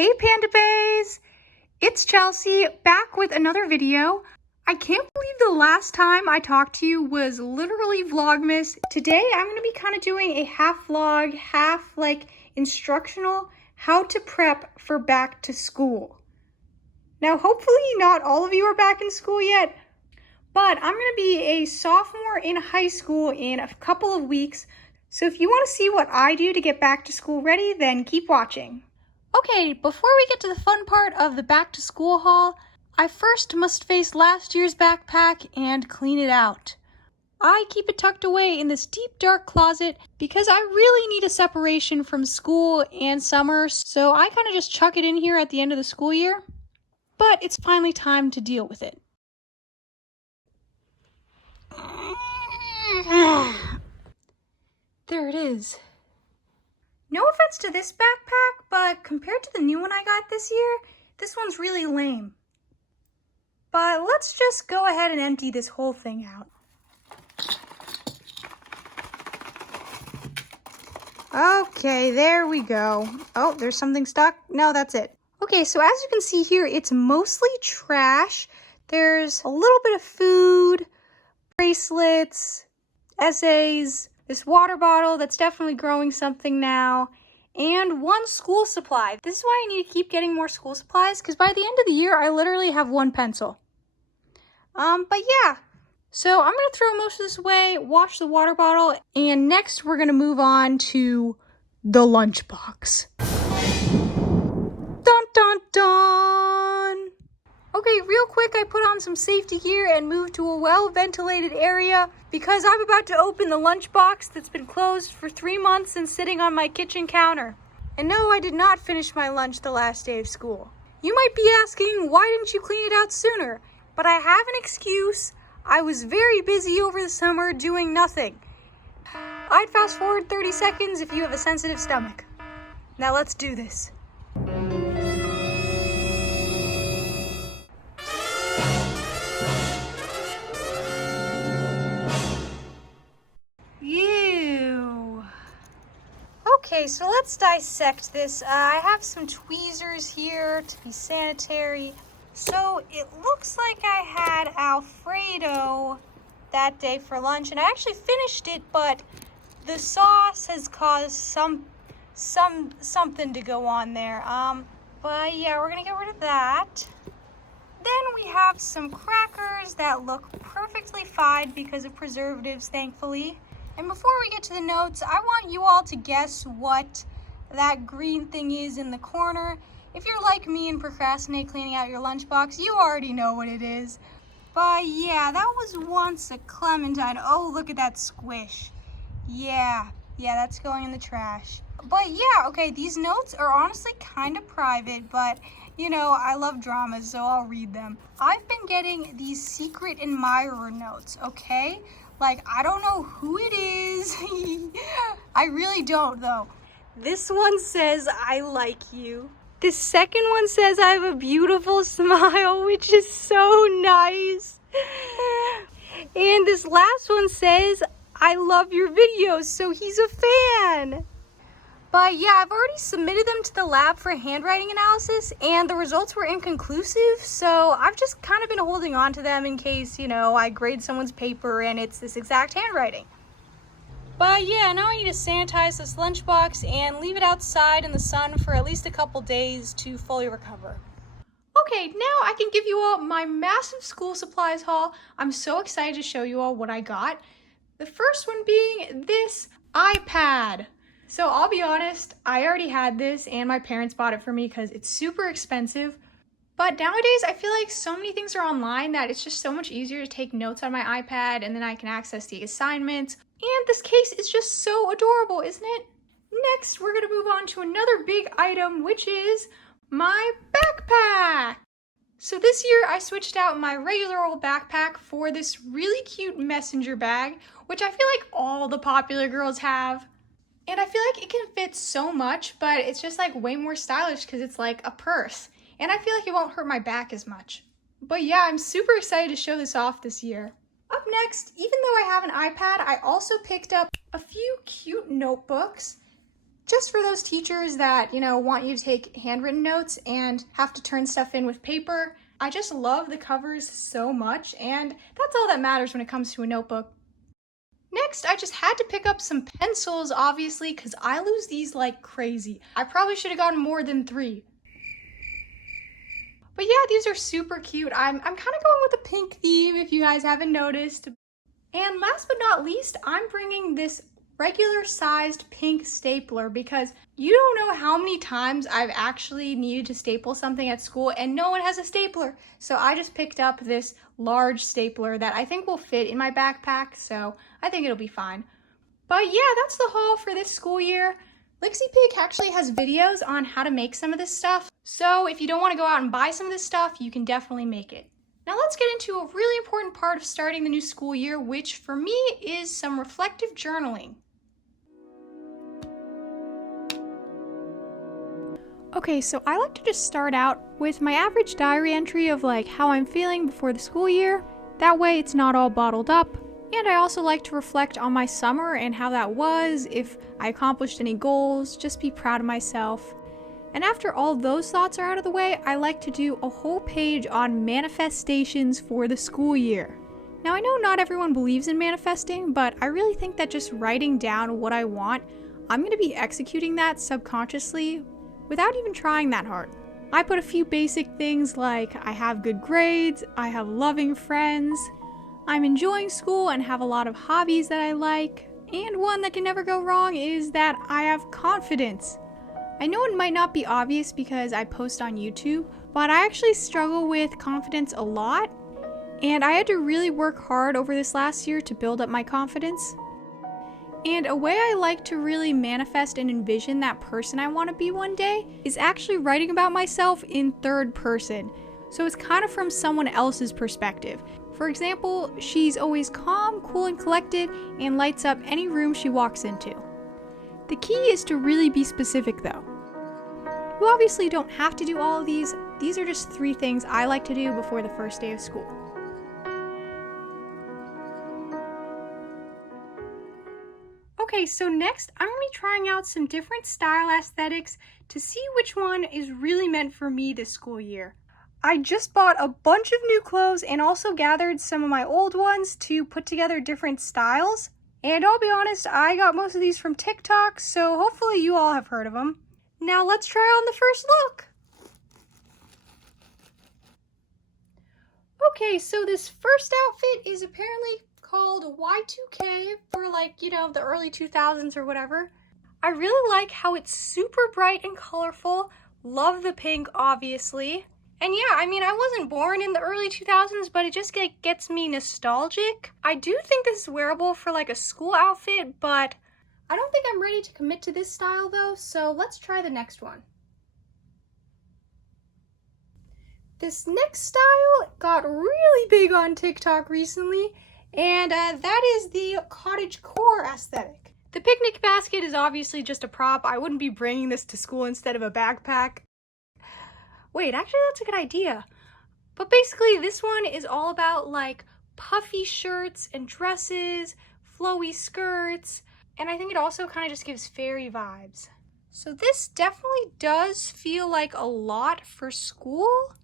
Hey Panda Bays! It's Chelsea back with another video. I can't believe the last time I talked to you was literally Vlogmas. Today I'm going to be kind of doing a half vlog, half like instructional how to prep for back to school. Now hopefully not all of you are back in school yet, but I'm going to be a sophomore in high school in a couple of weeks. So if you want to see what I do to get back to school ready, then keep watching. Okay, before we get to the fun part of the back to school haul, I first must face last year's backpack and clean it out. I keep it tucked away in this deep dark closet because I really need a separation from school and summer, so I kind of just chuck it in here at the end of the school year. But it's finally time to deal with it. There it is. No offense to this backpack, but compared to the new one I got this year, this one's really lame. But let's just go ahead and empty this whole thing out. Okay, there we go. Oh, there's something stuck? No, that's it. Okay, so as you can see here, it's mostly trash. There's a little bit of food, bracelets, essays, this water bottle that's definitely growing something now, and one school supply. This is why I need to keep getting more school supplies, because by the end of the year, I literally have one pencil. But yeah, so I'm going to throw most of this away, wash the water bottle, and next we're going to move on to the lunchbox. Dun dun dun! Okay, real quick, I put on some safety gear and moved to a well-ventilated area because I'm about to open the lunchbox that's been closed for 3 months and sitting on my kitchen counter. And no, I did not finish my lunch the last day of school. You might be asking, why didn't you clean it out sooner? But I have an excuse. I was very busy over the summer doing nothing. I'd fast forward 30 seconds if you have a sensitive stomach. Now let's do this. Okay, so let's dissect this. I have some tweezers here to be sanitary. So it looks like I had Alfredo that day for lunch, and I actually finished it, but the sauce has caused something to go on there. But yeah, we're gonna get rid of that. Then we have some crackers that look perfectly fine because of preservatives, thankfully. And before we get to the notes, I want you all to guess what that green thing is in the corner. If you're like me and procrastinate cleaning out your lunchbox, you already know what it is. But yeah, that was once a clementine. Oh, look at that squish. Yeah, that's going in the trash. But yeah, okay, these notes are honestly kind of private, but you know, I love dramas, so I'll read them. I've been getting these secret admirer notes, okay? Like, I don't know who it is. I really don't, though. This one says, I like you. This second one says, I have a beautiful smile, which is so nice. And this last one says, I love your videos, so he's a fan. But yeah, I've already submitted them to the lab for handwriting analysis, and the results were inconclusive, so I've just kind of been holding on to them in case, you know, I grade someone's paper and it's this exact handwriting. But yeah, now I need to sanitize this lunchbox and leave it outside in the sun for at least a couple days to fully recover. Okay, now I can give you all my massive school supplies haul. I'm so excited to show you all what I got. The first one being this iPad. So I'll be honest, I already had this and my parents bought it for me because it's super expensive. But nowadays I feel like so many things are online that it's just so much easier to take notes on my iPad and then I can access the assignments. And this case is just so adorable, isn't it? Next, we're gonna move on to another big item, which is my backpack. So this year I switched out my regular old backpack for this really cute messenger bag, which I feel like all the popular girls have. And I feel like it can fit so much, but it's just like way more stylish because it's like a purse. And I feel like it won't hurt my back as much. But yeah, I'm super excited to show this off this year. Up next, even though I have an iPad, I also picked up a few cute notebooks. Just for those teachers that, want you to take handwritten notes and have to turn stuff in with paper. I just love the covers so much, and that's all that matters when it comes to a notebook. Next, I just had to pick up some pencils, obviously, because I lose these like crazy. I probably should have gotten more than 3. But yeah, these are super cute. I'm kind of going with a pink theme, if you guys haven't noticed. And last but not least, I'm bringing this regular sized pink stapler because you don't know how many times I've actually needed to staple something at school and no one has a stapler. So I just picked up this large stapler that I think will fit in my backpack, so I think it'll be fine. But yeah, that's the haul for this school year. Lixie Pig actually has videos on how to make some of this stuff. So if you don't want to go out and buy some of this stuff, you can definitely make it. Now let's get into a really important part of starting the new school year, which for me is some reflective journaling. Okay, so I like to just start out with my average diary entry of like how I'm feeling before the school year. That way it's not all bottled up. And I also like to reflect on my summer and how that was, if I accomplished any goals, just be proud of myself. And after all those thoughts are out of the way, I like to do a whole page on manifestations for the school year. Now I know not everyone believes in manifesting, but I really think that just writing down what I want, I'm going to be executing that subconsciously without even trying that hard. I put a few basic things like I have good grades, I have loving friends, I'm enjoying school and have a lot of hobbies that I like, and one that can never go wrong is that I have confidence. I know it might not be obvious because I post on YouTube, but I actually struggle with confidence a lot, and I had to really work hard over this last year to build up my confidence. And a way I like to really manifest and envision that person I want to be one day is actually writing about myself in third person. So it's kind of from someone else's perspective. For example, she's always calm, cool, and collected, and lights up any room she walks into. The key is to really be specific though. You obviously don't have to do all of these. These are just 3 things I like to do before the first day of school. Okay, so next I'm going to be trying out some different style aesthetics to see which one is really meant for me this school year. I just bought a bunch of new clothes and also gathered some of my old ones to put together different styles. And I'll be honest, I got most of these from TikTok, so hopefully you all have heard of them. Now let's try on the first look. Okay, so this first outfit is apparently called Y2K for the early 2000s or whatever. I really like how it's super bright and colorful. Love the pink, obviously. And yeah, I wasn't born in the early 2000s, but it just gets me nostalgic. I do think this is wearable for like a school outfit, but I don't think I'm ready to commit to this style though, so let's try the next one. This next style got really big on TikTok recently, and that is the Cottage Core aesthetic. The picnic basket is obviously just a prop. I wouldn't be bringing this to school instead of a backpack. Wait, actually that's a good idea. But basically this one is all about like puffy shirts and dresses, flowy skirts, and I think it also kind of just gives fairy vibes. So this definitely does feel like a lot for school.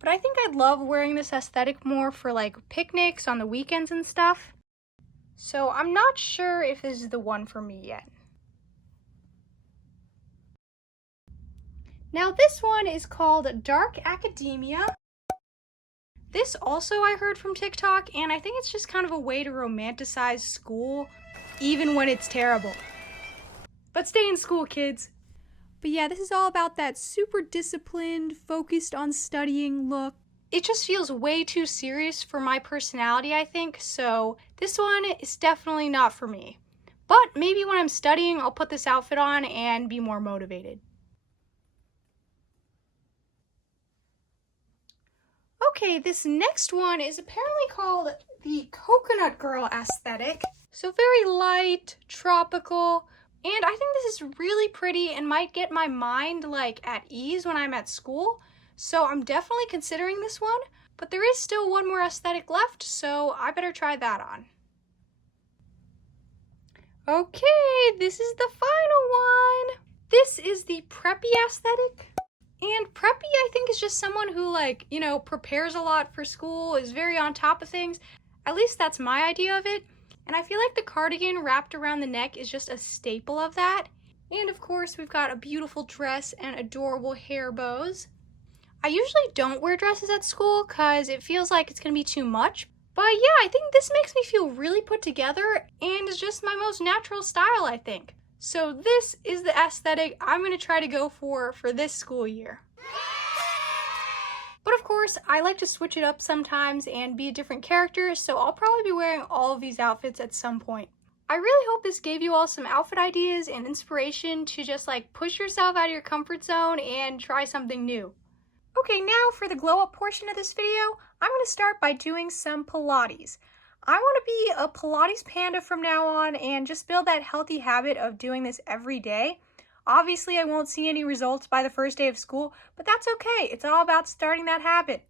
But I think I'd love wearing this aesthetic more for like picnics on the weekends and stuff. So I'm not sure if this is the one for me yet. Now this one is called Dark Academia. This also I heard from TikTok, and I think it's just kind of a way to romanticize school, even when it's terrible. But stay in school, kids. But yeah, this is all about that super disciplined, focused on studying look. It just feels way too serious for my personality, I think, so this one is definitely not for me. But maybe when I'm studying, I'll put this outfit on and be more motivated. Okay, this next one is apparently called the Coconut Girl aesthetic. So very light, tropical, and I think this is really pretty and might get my mind like at ease when I'm at school. So I'm definitely considering this one, but there is still one more aesthetic left, so I better try that on. Okay, this is the final one. this is the preppy aesthetic. And preppy, I think, is just someone who, like, you know, prepares a lot for school, is very on top of things. At least that's my idea of it. And I feel like the cardigan wrapped around the neck is just a staple of that. And of course, we've got a beautiful dress and adorable hair bows. I usually don't wear dresses at school because it feels like it's gonna be too much. But yeah, I think this makes me feel really put together and is just my most natural style, I think. So this is the aesthetic I'm gonna try to go for this school year. But of course, I like to switch it up sometimes and be a different character, so I'll probably be wearing all of these outfits at some point. I really hope this gave you all some outfit ideas and inspiration to just like push yourself out of your comfort zone and try something new. Okay, now for the glow up portion of this video, I'm going to start by doing some Pilates. I want to be a Pilates panda from now on and just build that healthy habit of doing this every day. Obviously, I won't see any results by the first day of school, but that's okay. It's all about starting that habit.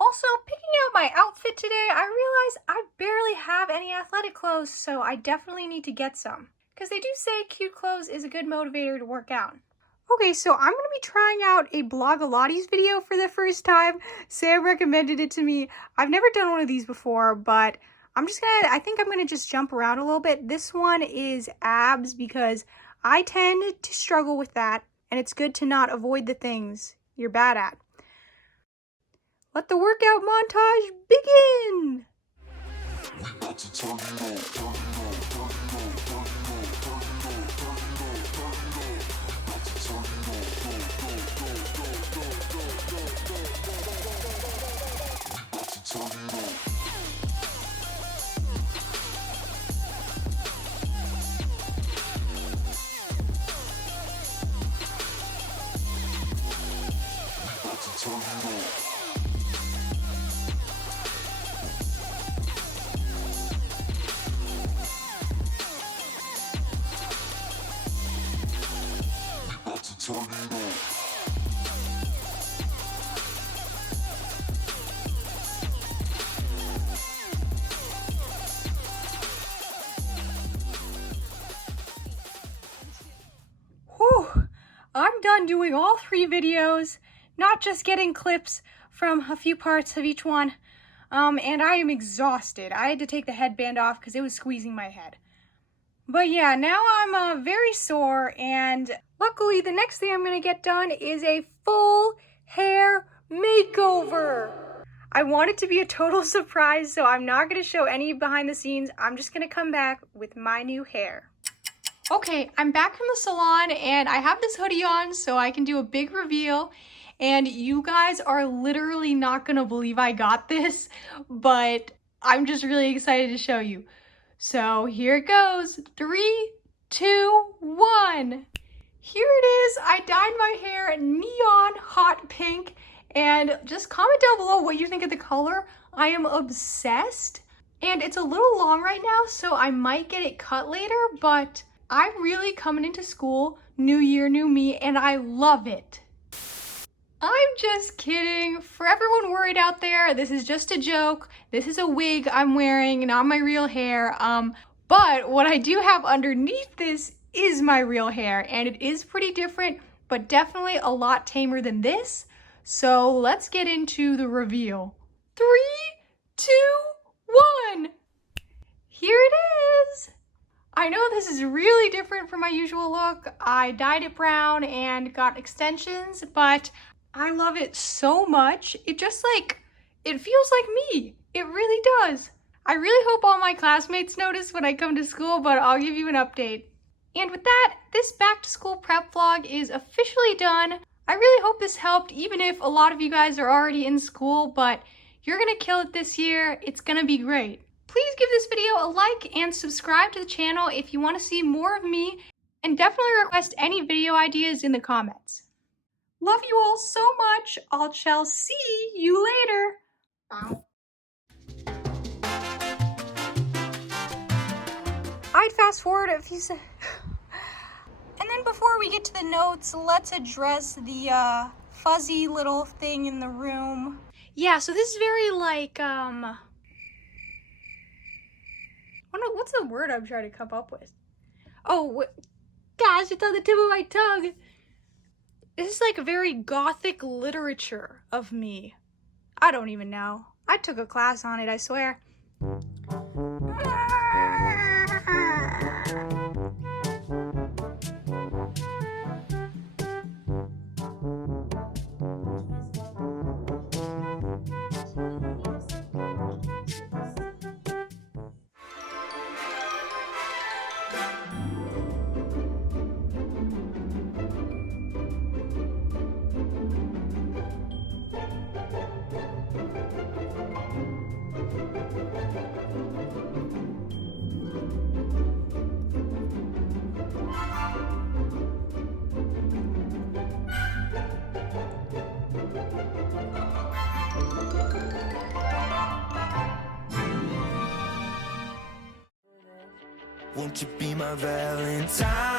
Also, picking out my outfit today, I realize I barely have any athletic clothes, so I definitely need to get some. Because they do say cute clothes is a good motivator to work out. Okay, so I'm going to be trying out a Blogilates video for the first time. Sam recommended it to me. I've never done one of these before, but I think I'm going to just jump around a little bit. This one is abs because I tend to struggle with that, and it's good to not avoid the things you're bad at. Let the workout montage begin! Whew, I'm done doing all 3 videos, not just getting clips from a few parts of each one. And I am exhausted. I had to take the headband off because it was squeezing my head. But yeah, now I'm very sore, and luckily the next thing I'm going to get done is a full hair makeover. I want it to be a total surprise, so I'm not going to show any behind the scenes. I'm just going to come back with my new hair. Okay, I'm back from the salon, and I have this hoodie on so I can do a big reveal. And you guys are literally not going to believe I got this, but I'm just really excited to show you. So here it goes. 3, 2, 1. Here it is. I dyed my hair neon hot pink. And just comment down below what you think of the color. I am obsessed. And it's a little long right now, so I might get it cut later. But I'm really coming into school, new year, new me, and I love it. I'm just kidding. For everyone worried out there, this is just a joke. This is a wig I'm wearing, not my real hair. But what I do have underneath this is my real hair, and it is pretty different, but definitely a lot tamer than this. So let's get into the reveal. 3, 2, 1. Here it is. I know this is really different from my usual look. I dyed it brown and got extensions, but I love it so much. It feels like me. It really does. I really hope all my classmates notice when I come to school, but I'll give you an update. And with that, this back to school prep vlog is officially done. I really hope this helped, even if a lot of you guys are already in school, but you're gonna kill it this year. It's gonna be great. Please give this video a like and subscribe to the channel if you want to see more of me, and definitely request any video ideas in the comments. Love you all so much. I shall see you later. Bye. I'd fast forward a few seconds. And then before we get to the notes, let's address the fuzzy little thing in the room. Yeah, so this is very like, what's the word I'm trying to come up with? Oh, gosh, it's on the tip of my tongue. This is like very gothic literature of me. I don't even know. I took a class on it, I swear. Won't you be my Valentine?